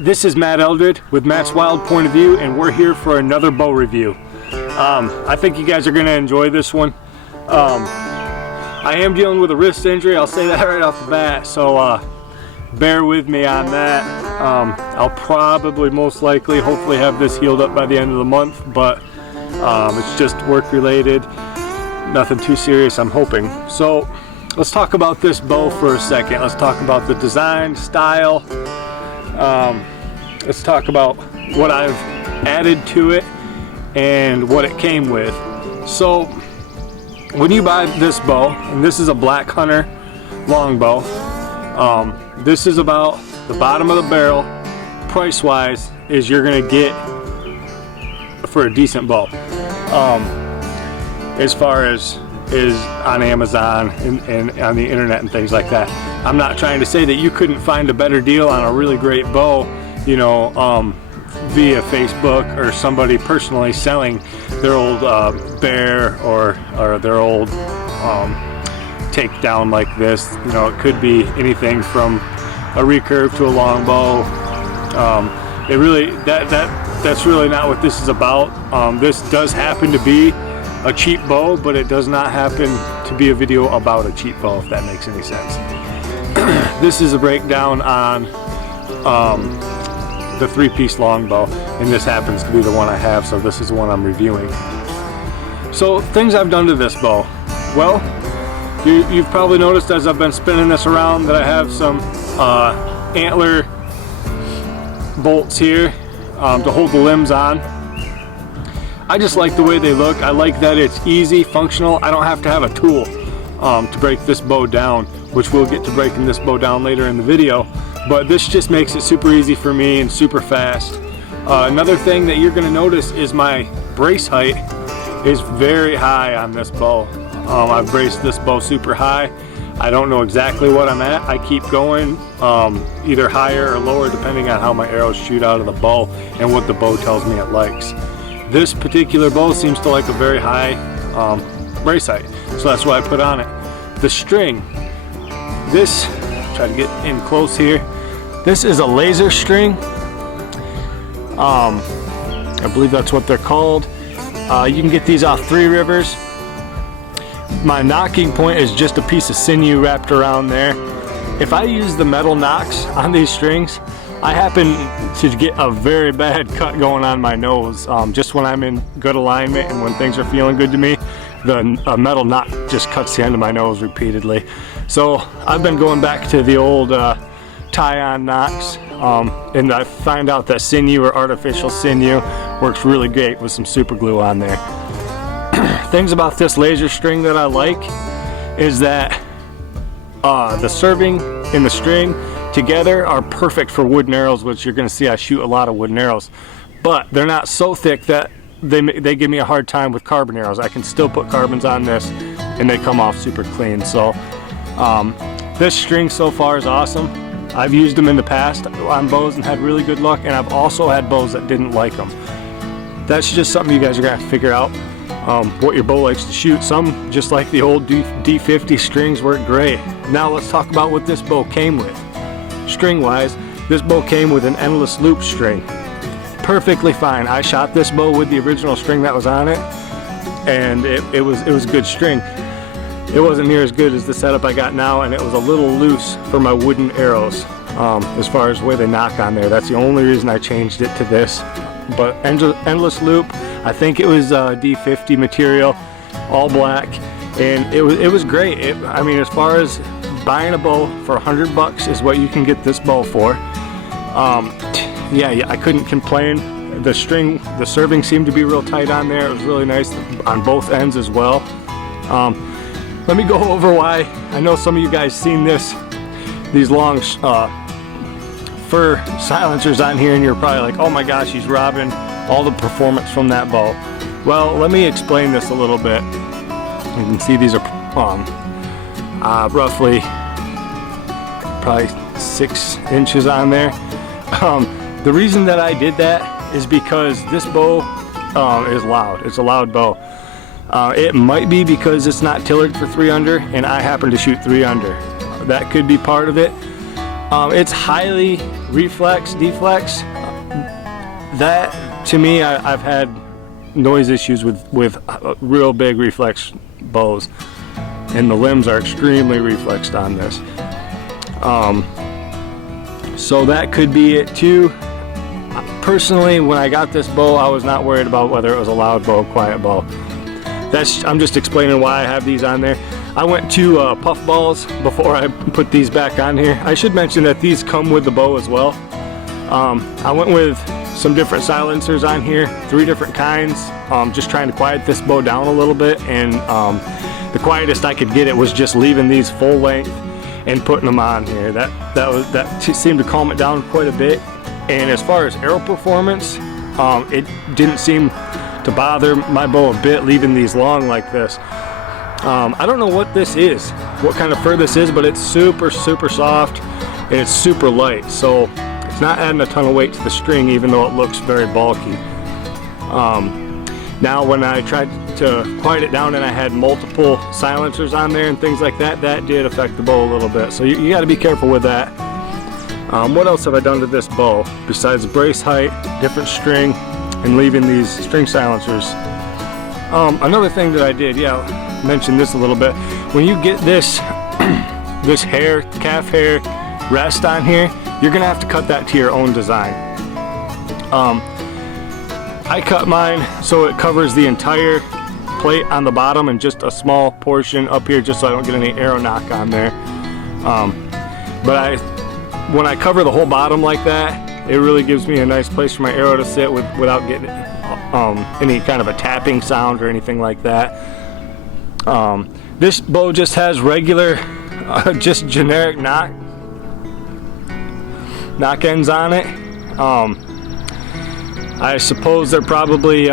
This is Matt Eldred with Matt's Wild Point of View, and we're here for another bow review. I think you guys are going to enjoy this one. I am dealing with a wrist injury, I'll say that right off the bat, so bear with me on that. I'll probably most likely hopefully have this healed up by the end of the month, but it's just work related, nothing too serious, I'm hoping. So let's talk about this bow for a second. Let's talk about the design, style. Let's talk about what I've added to it and what it came with. So when you buy this bow, and this is a Blck Hunter longbow, this is about the bottom of the barrel price wise is you're gonna get for a decent bow, as far as is on Amazon and on the internet and things like that. I'm not trying to say that you couldn't find a better deal on a really great bow, you know, via Facebook or somebody personally selling their old Bear or their old takedown like this. You know, it could be anything from a recurve to a longbow. It really that's really not what this is about. This does happen to be a cheap bow, but it does not happen to be a video about a cheap bow, if that makes any sense. This is a breakdown on the 3-piece longbow, and this happens to be the one I have, so this is the one I'm reviewing. So things I've done to this bow. Well, you've probably noticed as I've been spinning this around that I have some antler bolts here to hold the limbs on. I just like the way they look. I like that it's easy, functional. I don't have to have a tool to break this bow down, which we'll get to breaking this bow down later in the video. But this just makes it super easy for me and super fast. Another thing that you're gonna notice is my brace height is very high on this bow. I've braced this bow super high. I don't know exactly what I'm at. I keep going either higher or lower depending on how my arrows shoot out of the bow and what the bow tells me it likes. This particular bow seems to like a very high brace height, so that's what I put on it. The string, this, try to get in close here, this is a laser string. I believe that's what they're called. You can get these off 3 Rivers. My knocking point is just a piece of sinew wrapped around there. If I use the metal knocks on these strings, I happen to get a very bad cut going on my nose. Just when I'm in good alignment and when things are feeling good to me, the metal knock just cuts the end of my nose repeatedly. So I've been going back to the old tie-on knocks, and I find out that sinew or artificial sinew works really great with some super glue on there. Things about this laser string that I like is that the serving and the string together are perfect for wooden arrows, which you're going to see I shoot a lot of wooden arrows, but they're not so thick that they give me a hard time with carbon arrows. I can still put carbons on this and they come off super clean. So this string so far is awesome. I've used them in the past on bows and had really good luck, and I've also had bows that didn't like them. That's just something you guys are going to have to figure out, what your bow likes to shoot. Some, just like the old D50 strings, work great. Now let's talk about what this bow came with. String wise, this bow came with an endless loop string. Perfectly fine. I shot this bow with the original string that was on it, and it was good string. It wasn't near as good as the setup I got now, and it was a little loose for my wooden arrows as far as the way they knock on there. That's the only reason I changed it to this. But endless loop, I think it was D50 material, all black, and it was great. I mean, as far as buying a bow for $100 is what you can get this bow for. Yeah, I couldn't complain. The string, the serving seemed to be real tight on there. It was really nice on both ends as well. Let me go over why. I know some of you guys seen these long fur silencers on here, and you're probably like, oh my gosh, he's robbing all the performance from that bow. Well, let me explain this a little bit. You can see these are roughly probably 6 inches on there. The reason that I did that is because this bow is loud. It's a loud bow. It might be because it's not tillered for 3 under, and I happen to shoot 3 under. That could be part of it. It's highly reflex, deflex. That, to me, I've had noise issues with real big reflex bows, and the limbs are extremely reflexed on this. So that could be it too. Personally, when I got this bow, I was not worried about whether it was a loud bow, quiet bow. I'm just explaining why I have these on there. I went to puff balls before I put these back on here. I should mention that these come with the bow as well. I went with some different silencers on here, 3 different kinds, just trying to quiet this bow down a little bit, and the quietest I could get it was just leaving these full length and putting them on here. That seemed to calm it down quite a bit. And as far as arrow performance, it didn't seem to bother my bow a bit leaving these long like this. I don't know what this is, what kind of fur this is, but it's super soft and it's super light, so it's not adding a ton of weight to the string, even though it looks very bulky. Now when I tried to quiet it down and I had multiple silencers on there and things like that, that did affect the bow a little bit, so you got to be careful with that. What else have I done to this bow besides brace height, different string, and leaving these string silencers? Another thing that I did, I mentioned this a little bit. When you get this this hair, calf hair rest on here, you're gonna have to cut that to your own design. I cut mine so it covers the entire plate on the bottom and just a small portion up here, just so I don't get any arrow knock on there. But when I cover the whole bottom like that, it really gives me a nice place for my arrow to sit without getting any kind of a tapping sound or anything like that. This bow just has regular, just generic knock ends on it. I suppose they're probably, they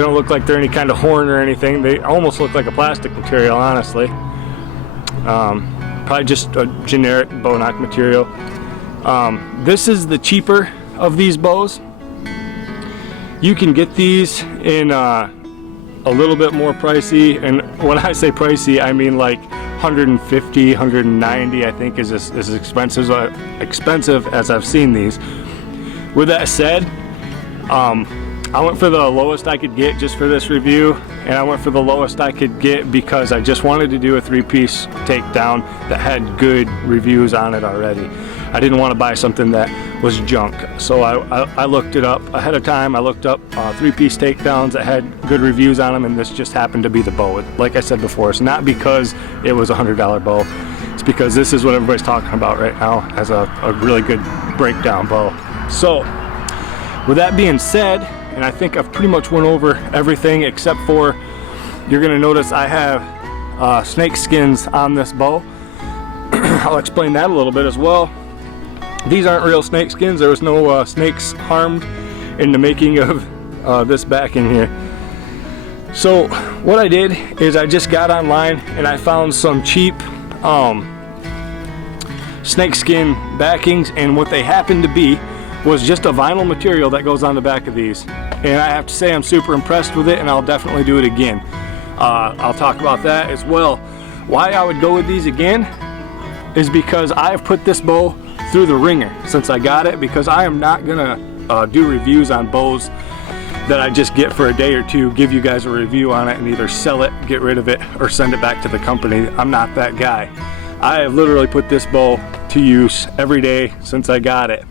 don't look like they're any kind of horn or anything. They almost look like a plastic material, honestly. Probably just a generic bow knock material. This is the cheaper of these bows. You can get these in a little bit more pricey, and when I say pricey, I mean like 150, 190, I think is as expensive as I've seen these. With that said, I went for the lowest I could get just for this review, and I went for the lowest I could get because I just wanted to do a 3-piece takedown that had good reviews on it already. I didn't want to buy something that was junk, so I looked it up ahead of time. I looked up 3-piece takedowns that had good reviews on them, and this just happened to be the bow. Like I said before, it's not because it was a $100 bow. It's because this is what everybody's talking about right now as a really good breakdown bow. So with that being said, and I think I've pretty much went over everything except for, you're going to notice I have snake skins on this bow. I'll explain that a little bit as well. These aren't real snake skins. There was no snakes harmed in the making of this backing here. So what I did is I just got online and I found some cheap snakeskin backings, and what they happened to be was just a vinyl material that goes on the back of these. And I have to say I'm super impressed with it, and I'll definitely do it again. I'll talk about that as well. Why I would go with these again is because I have put this bow through the ringer since I got it, because I am not gonna do reviews on bows that I just get for a day or two, give you guys a review on it and either sell it, get rid of it, or send it back to the company. I'm not that guy. I have literally put this bow to use every day since I got it.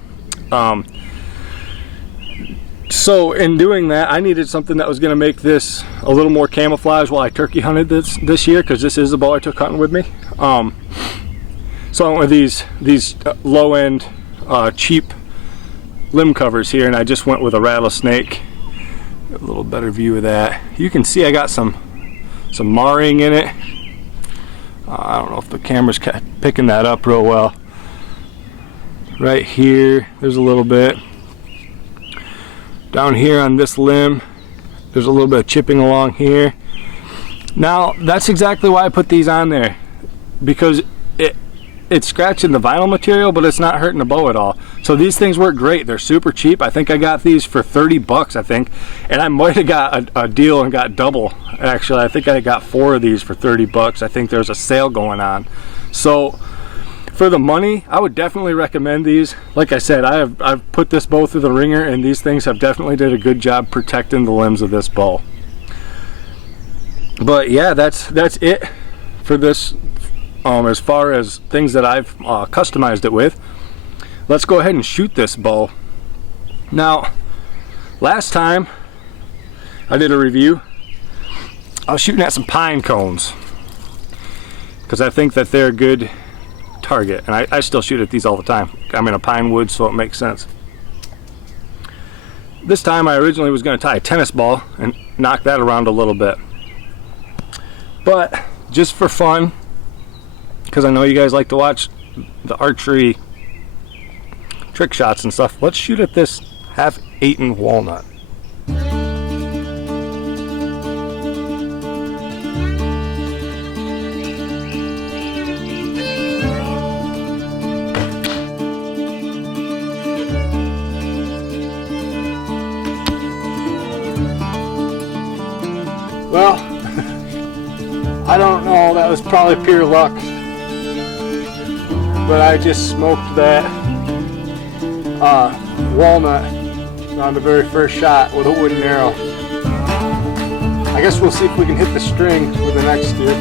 So in doing that, I needed something that was going to make this a little more camouflage while I turkey hunted this year, because this is the bow I took hunting with me. So I went with these low-end cheap limb covers here, and I just went with a rattlesnake. A little better view of that. You can see I got some marring in it. I don't know if the camera's picking that up real well. Right here, there's a little bit. Down here on this limb, there's a little bit of chipping along here. Now, that's exactly why I put these on there, because it's scratching the vinyl material, but it's not hurting the bow at all. So these things work great. They're super cheap. I think I got these for 30 bucks, I think. And I might have got a deal and got double. Actually, I think I got 4 of these for 30 bucks. I think there's a sale going on. So For the money, I would definitely recommend these. Like I said, I've put this bow through the ringer, and these things have definitely did a good job protecting the limbs of this bow. But yeah, that's it for this as far as things that I've customized it with. Let's go ahead and shoot this bow. Now, last time I did a review, I was shooting at some pine cones because I think that they're a good target, and I still shoot at these all the time. I'm in a pine wood, so it makes sense. This time I originally was going to tie a tennis ball and knock that around a little bit, but just for fun, because I know you guys like to watch the archery trick shots and stuff, let's shoot at this half-eaten walnut. Well, I don't know, that was probably pure luck, but I just smoked that walnut on the very first shot with a wooden arrow. I guess we'll see if we can hit the string with the next deer.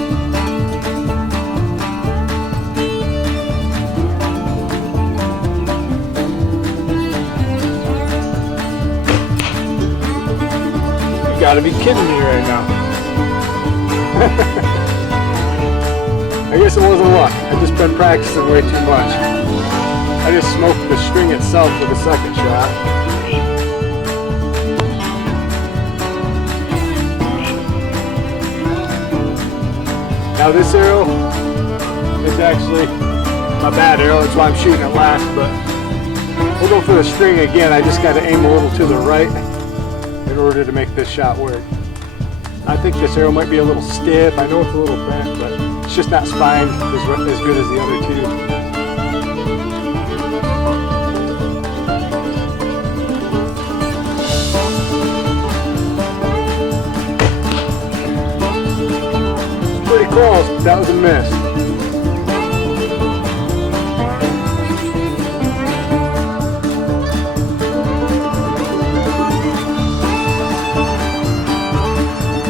You gotta be kidding me right now. I guess it wasn't luck. I've just been practicing way too much. I just smoked the string itself with a second shot. Now this arrow is actually my bad arrow, that's why I'm shooting it last, but we'll go for the string again. I just got to aim a little to the right in order to make this shot work. I think this arrow might be a little stiff. I know it's a little bent, but it's just not spined as good as the other two. Pretty close, but that was a miss.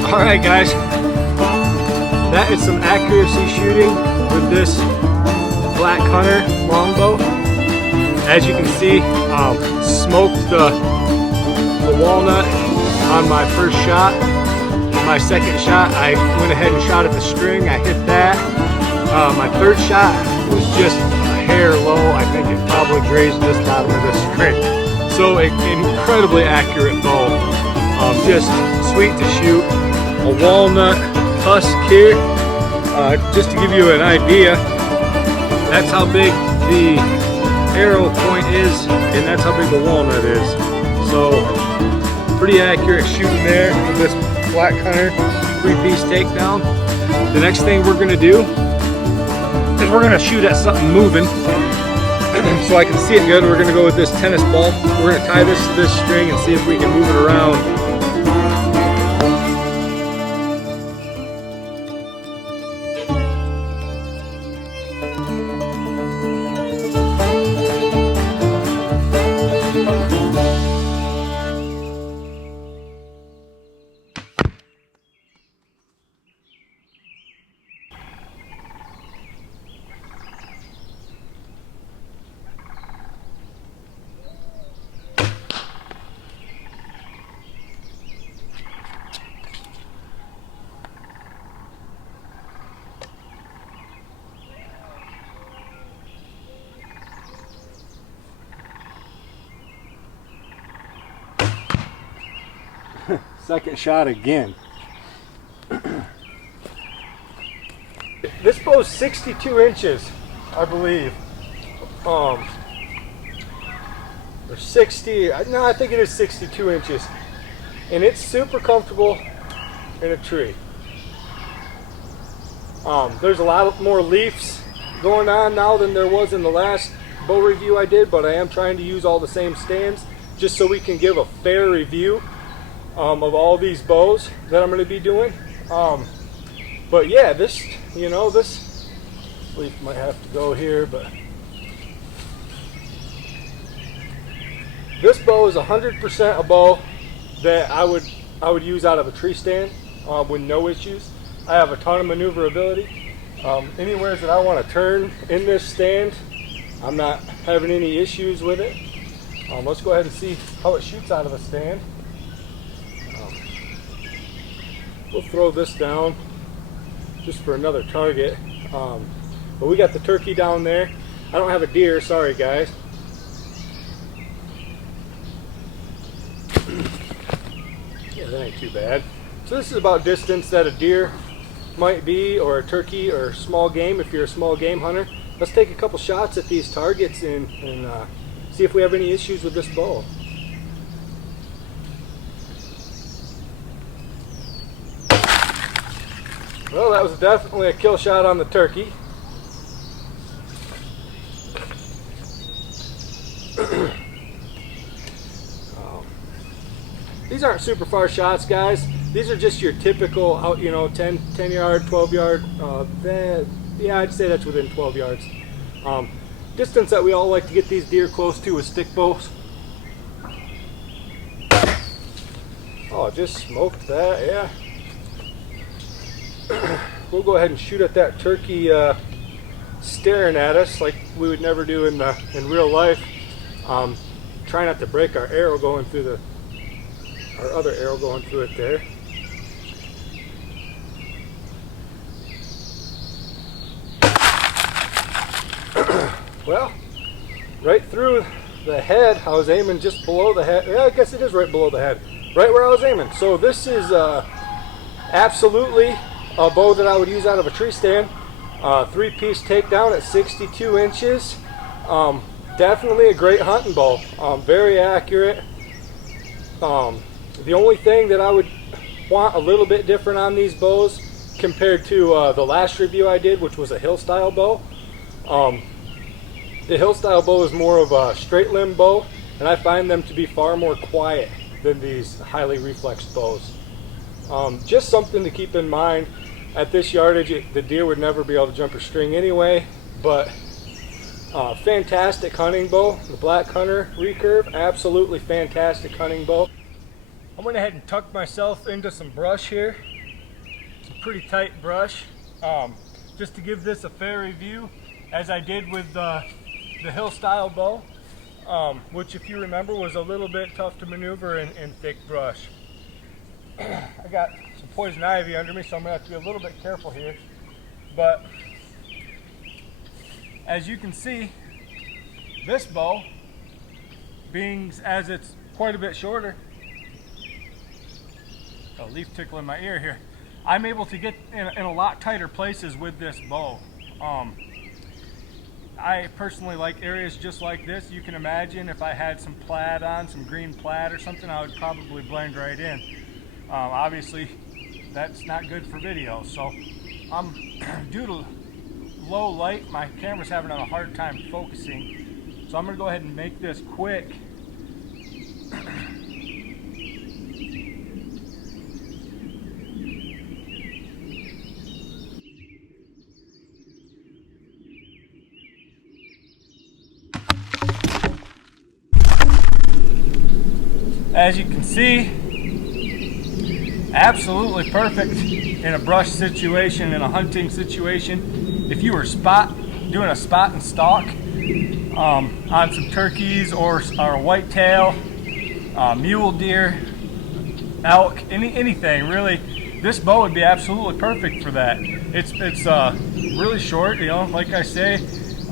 Alright guys, that is some accuracy shooting with this Blck Hunter longbow. As you can see, smoked the walnut on my first shot. My second shot, I went ahead and shot at the string. I hit that. My third shot was just a hair low. I think it probably grazed this bottom of the string. So an incredibly accurate bow. Just sweet to shoot. A walnut husk here, just to give you an idea, that's how big the arrow point is, and that's how big the walnut is. So pretty accurate shooting there with this Blck Hunter 3-piece takedown. The next thing we're going to do is we're going to shoot at something moving so I can see it good. We're going to go with this tennis ball. We're going to tie this to this string and see if we can move it around. Second shot again. This bow's 62 inches, I believe. Or 60, no, I think it is 62 inches. And it's super comfortable in a tree. There's a lot more leaves going on now than there was in the last bow review I did, but I am trying to use all the same stands just so we can give a fair review of all these bows that I'm going to be doing. But yeah, this Leaf might have to go here, but this bow is 100% a bow that I would use out of a tree stand with no issues. I have a ton of maneuverability. Anywhere that I want to turn in this stand, I'm not having any issues with it. Let's go ahead and see how it shoots out of the stand. We'll throw this down just for another target. But we got the turkey down there. I don't have a deer, sorry guys. Yeah, that ain't too bad. So this is about distance that a deer might be, or a turkey, or small game if you're a small game hunter. Let's take a couple shots at these targets and see if we have any issues with this bow. Well, that was definitely a kill shot on the turkey. These aren't super far shots, guys. These are just your typical out, 10 yard, 12 yard. Yeah, I'd say that's within 12 yards. Distance that we all like to get these deer close to is stick bows. Oh, just smoked that, yeah. We'll go ahead and shoot at that turkey staring at us like we would never do in real life. Try not to break our arrow going through our other arrow going through it there. Well, right through the head. I was aiming just below the head. Yeah, I guess it is right below the head. Right where I was aiming. So this is absolutely a bow that I would use out of a tree stand. 3-piece takedown at 62 inches. Definitely a great hunting bow. Very accurate. The only thing that I would want a little bit different on these bows compared to the last review I did, which was a hill style bow. The hill style bow is more of a straight limb bow, and I find them to be far more quiet than these highly reflexed bows. Just something to keep in mind. At this yardage, the deer would never be able to jump a string anyway, but fantastic hunting bow. The Blck Hunter recurve, absolutely fantastic hunting bow. I went ahead and tucked myself into some brush here. Some pretty tight brush. Just to give this a fair review, as I did with the hill style bow, which if you remember was a little bit tough to maneuver in thick brush. I got some poison ivy under me, so I'm going to have to be a little bit careful here. But as you can see, this bow, being as it's quite a bit shorter, a leaf tickle in my ear here, I'm able to get in a lot tighter places with this bow. I personally like areas just like this. You can imagine if I had some plaid on, some green plaid or something, I would probably blend right in. Obviously, that's not good for video, so due to low light, my camera's having a hard time focusing. So I'm going to go ahead and make this quick. As you can see, absolutely perfect in a brush situation, in a hunting situation. If you were doing a spot and stalk on some turkeys or a whitetail, mule deer, elk, anything really, this bow would be absolutely perfect for that. It's really short, like I say.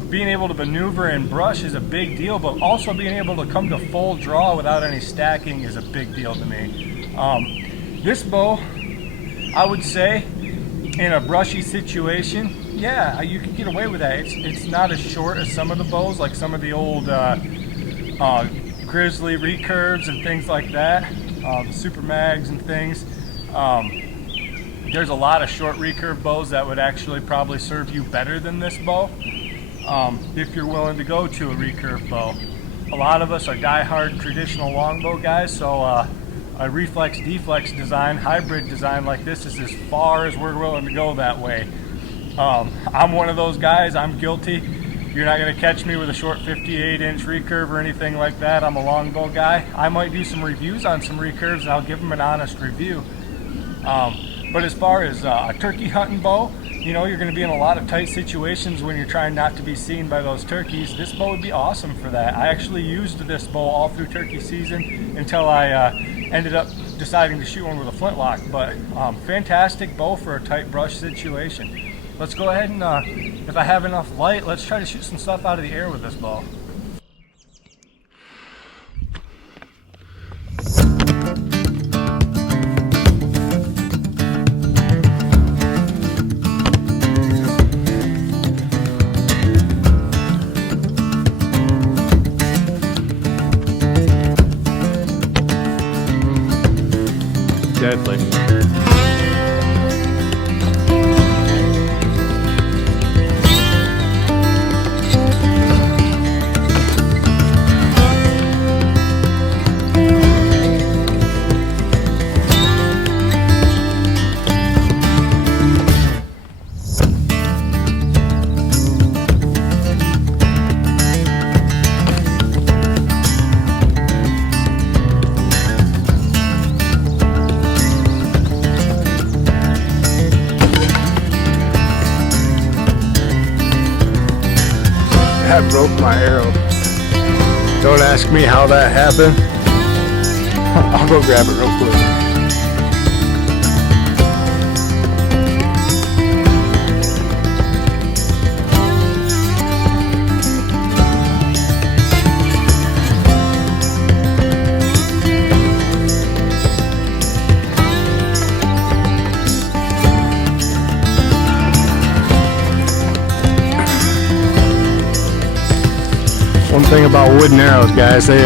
Being able to maneuver in brush is a big deal, but also being able to come to full draw without any stacking is a big deal to me. This bow, I would say, in a brushy situation, yeah, you can get away with that. It's not as short as some of the bows, like some of the old grizzly recurves and things like that, super mags and things. There's a lot of short recurve bows that would actually probably serve you better than this bow. If you're willing to go to a recurve bow. A lot of us are die-hard traditional longbow guys, so a reflex deflex design, hybrid design like this is as far as we're willing to go that way. I'm one of those guys. I'm guilty. You're not going to catch me with a short 58-inch recurve or anything like that. I'm a longbow guy. I might do some reviews on some recurves and I'll give them an honest review. But as far as a turkey hunting bow, you know, you're going to be in a lot of tight situations when you're trying not to be seen by those turkeys. This bow would be awesome for that. I actually used this bow all through turkey season until I ended up deciding to shoot one with a flintlock. But fantastic bow for a tight brush situation. Let's go ahead and, if I have enough light, let's try to shoot some stuff out of the air with this bow. Deadly. I broke my arrow. Don't ask me how that happened. I'll go grab it real quick. One thing about wooden arrows, guys, they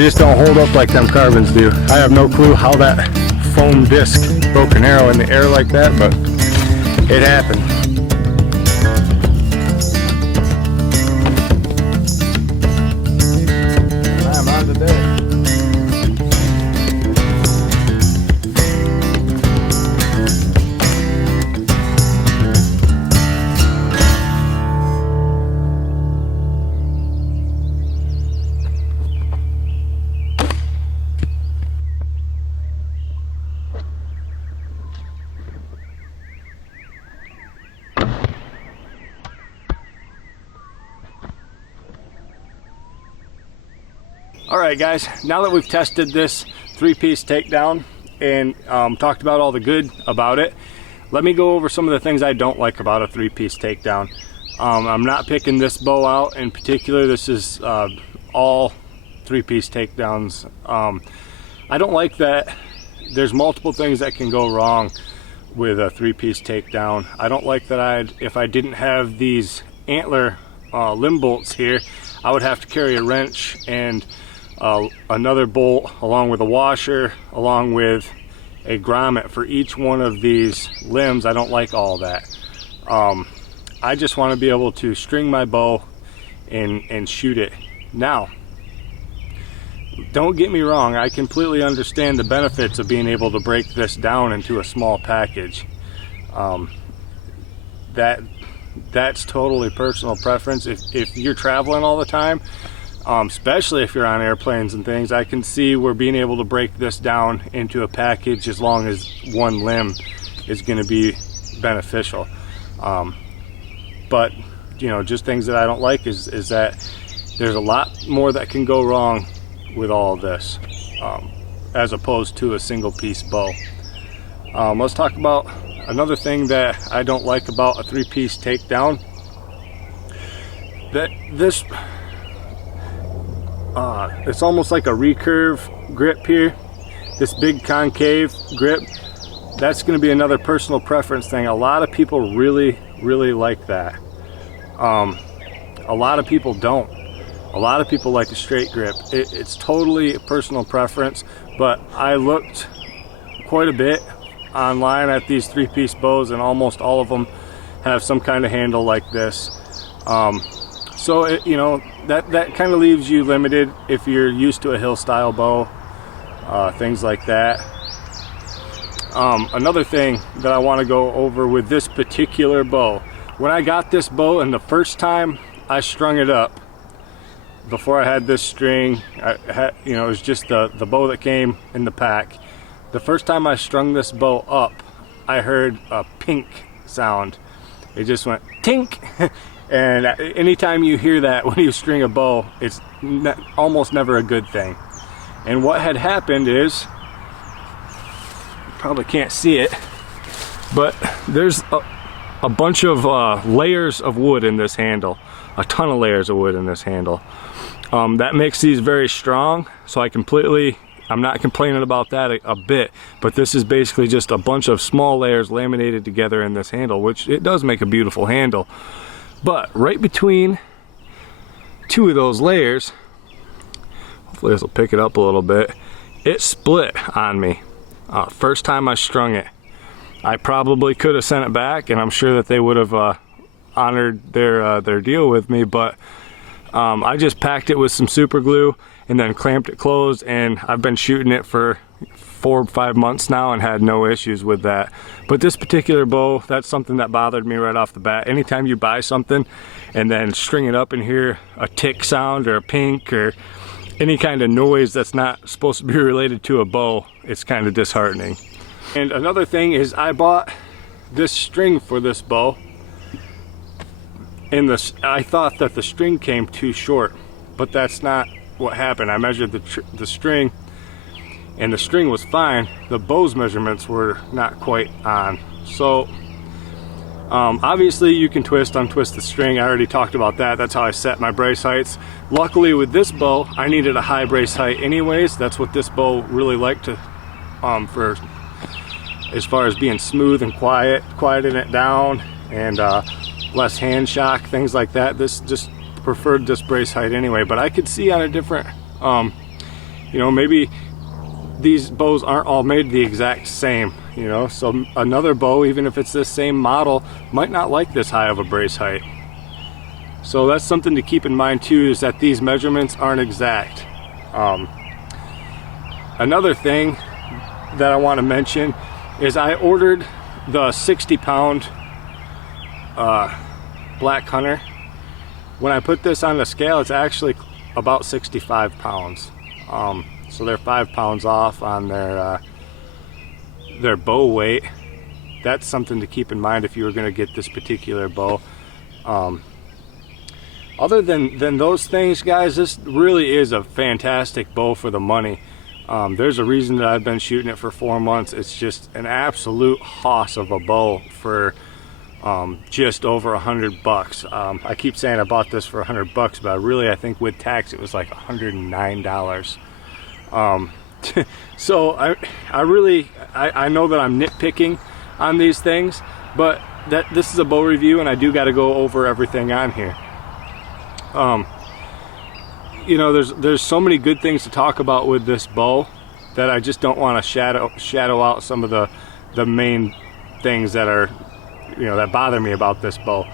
just don't hold up like them carbons do. I have no clue how that foam disc broke an arrow in the air like that, but it happened. I'm on today. Alright guys, now that we've tested this 3-piece takedown and talked about all the good about it, let me go over some of the things I don't like about a 3-piece takedown. I'm not picking this bow out in particular. This is all 3-piece takedowns. I don't like that there's multiple things that can go wrong with a 3-piece takedown. I don't like that if I didn't have these antler limb bolts here, I would have to carry a wrench and another bolt along with a washer, along with a grommet for each one of these limbs. I don't like all that. I just want to be able to string my bow and shoot it. Now, don't get me wrong, I completely understand the benefits of being able to break this down into a small package. That's totally personal preference. If you're traveling all the time, especially if you're on airplanes and things, I can see where being able to break this down into a package as long as one limb is going to be beneficial. But you know, just things that I don't like is that there's a lot more that can go wrong with all of this, as opposed to a single piece bow. Let's talk about another thing that I don't like about a 3-piece takedown. That this it's almost like a recurve grip here, this big concave grip. That's going to be another personal preference thing. A lot of people really like that. A lot of people don't. A lot of people like a straight grip. It's totally a personal preference, but I looked quite a bit online at these 3-piece bows, and almost all of them have some kind of handle like this. So you know, that kind of leaves you limited if you're used to a hill style bow, things like that. Another thing that I want to go over with this particular bow. When I got this bow and the first time I strung it up, before I had this string, it was just the bow that came in the pack. The first time I strung this bow up, I heard a pink sound. It just went tink. And anytime you hear that when you string a bow, it's almost never a good thing. And what had happened is, you probably can't see it, but there's a bunch of layers of wood in this handle. A ton of layers of wood in this handle. That makes these very strong, so I'm not complaining about that a bit, but this is basically just a bunch of small layers laminated together in this handle, which it does make a beautiful handle. But right between two of those layers, hopefully this will pick it up a little bit, it split on me. First time I strung it. I probably could have sent it back, and I'm sure that they would have honored their deal with me, but I just packed it with some super glue and then clamped it closed, and I've been shooting it for 4 or 5 months now and had no issues with that. But this particular bow, that's something that bothered me right off the bat. Anytime you buy something and then string it up and hear a tick sound or a pink or any kind of noise that's not supposed to be related to a bow, it's kind of disheartening. And another thing is, I bought this string for this bow, and I thought that the string came too short, but that's not what happened. I measured the string, and the string was fine. The bow's measurements were not quite on. So obviously you can untwist the string. I already talked about that. That's how I set my brace heights. Luckily with this bow, I needed a high brace height anyways. That's what this bow really liked to for as far as being smooth and quieting it down, and less hand shock, things like that. This just preferred this brace height anyway. But I could see on a different maybe these bows aren't all made the exact same, so another bow, even if it's this same model, might not like this high of a brace height. So that's something to keep in mind too, is that these measurements aren't exact. Another thing that I want to mention is I ordered the 60-pound Blck Hunter. When I put this on the scale, it's actually about 65 pounds. So they're 5 pounds off on their bow weight. That's something to keep in mind if you were going to get this particular bow. Other than those things, guys, this really is a fantastic bow for the money. There's a reason that I've been shooting it for 4 months. It's just an absolute hoss of a bow for just over $100. I keep saying I bought this for $100, but I think with tax it was like $109. So I know that I'm nitpicking on these things, but this is a bow review, and I do got to go over everything on here. There's so many good things to talk about with this bow that I just don't want to shadow out some of the main things that are that bother me about this bow.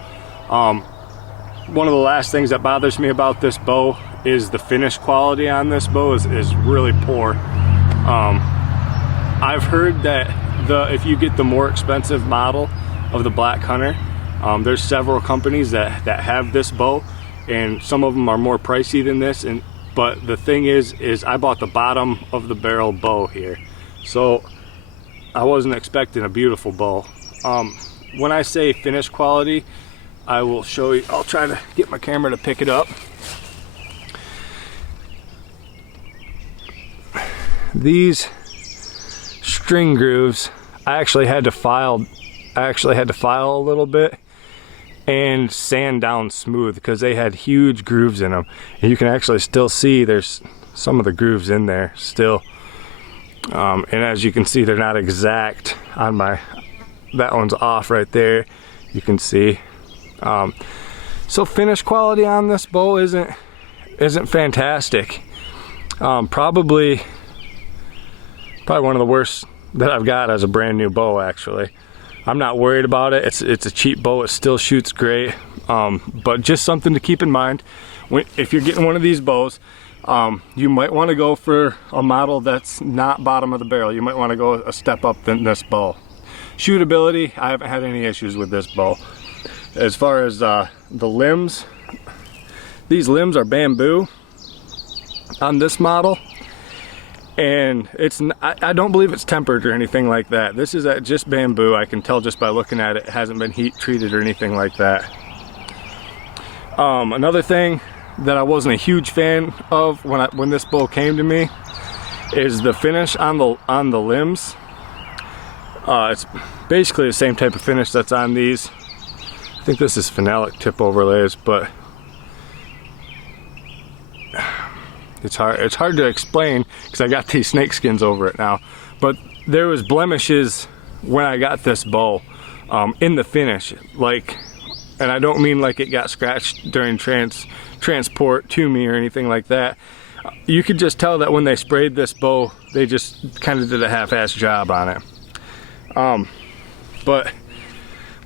One of the last things that bothers me about this bow is the finish quality on this bow is really poor. I've heard that if you get the more expensive model of the Blck Hunter, there's several companies that have this bow, and some of them are more pricey than this. But the thing is I bought the bottom of the barrel bow here, so I wasn't expecting a beautiful bow. When I say finish quality, I will show you. I'll try to get my camera to pick it up. These string grooves, I actually had to file a little bit and sand down smooth because they had huge grooves in them, and you can actually still see there's some of the grooves in there still. And as you can see, they're not exact on that one's off right there, you can see. So finish quality on this bow isn't fantastic. Probably one of the worst that I've got as a brand new bow, actually. I'm not worried about it. It's a cheap bow. It still shoots great. But just something to keep in mind if you're getting one of these bows. You might want to go for a model that's not bottom of the barrel. You might want to go a step up than this bow. Shootability, I haven't had any issues with this bow. As far as the limbs, these limbs are bamboo on this model, and I don't believe it's tempered or anything like that. This is just bamboo. I can tell just by looking at it. It hasn't been heat treated or anything like that. Another thing that I wasn't a huge fan of when this bow came to me is the finish on the limbs. It's basically the same type of finish that's on these. I think this is phenolic tip overlays, but it's hard to explain because I got these snake skins over it now. But there was blemishes when I got this bow in the finish, and I don't mean like it got scratched during transport to me or anything like that. You could just tell that when they sprayed this bow, they just kind of did a half-assed job on it. But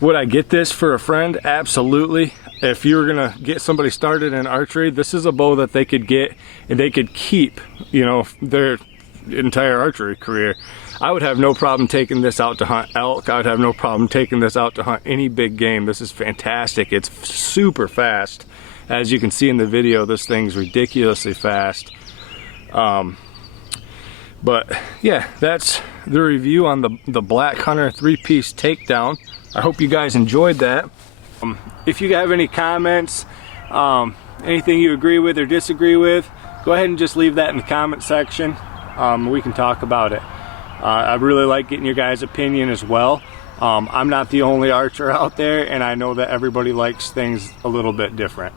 would I get this for a friend? Absolutely. If you were gonna get somebody started in archery, this is a bow that they could get and they could keep, you know, their entire archery career. I would have no problem taking this out to hunt elk. I would have no problem taking this out to hunt any big game. This is fantastic. It's super fast. As you can see in the video, this thing's ridiculously fast. But yeah, that's the review on the Blck Hunter 3-piece takedown. I hope you guys enjoyed that. If you have any comments, anything you agree with or disagree with, go ahead and just leave that in the comment section. We can talk about it. I really like getting your guys' opinion as well. I'm not the only archer out there, and I know that everybody likes things a little bit different.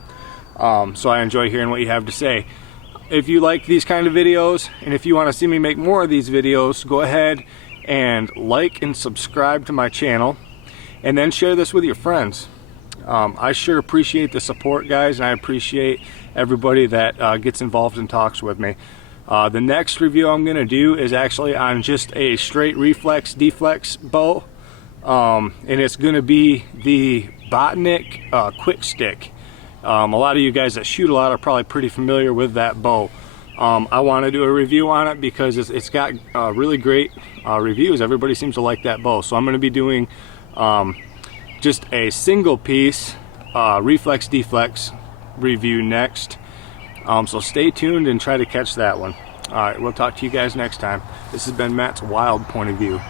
So I enjoy hearing what you have to say. If you like these kind of videos, and if you want to see me make more of these videos, go ahead and like and subscribe to my channel, and then share this with your friends. I sure appreciate the support, guys, and I appreciate everybody that gets involved and talks with me. The next review I'm going to do is actually on just a straight reflex deflex bow, and it's going to be the Blck quick stick. A lot of you guys that shoot a lot are probably pretty familiar with that bow. I want to do a review on it because it's got really great reviews. Everybody seems to like that bow, so I'm going to be doing just a single piece reflex deflex review next. So stay tuned and try to catch that one. Alright, we'll talk to you guys next time. This has been Matt's Wild Point of View.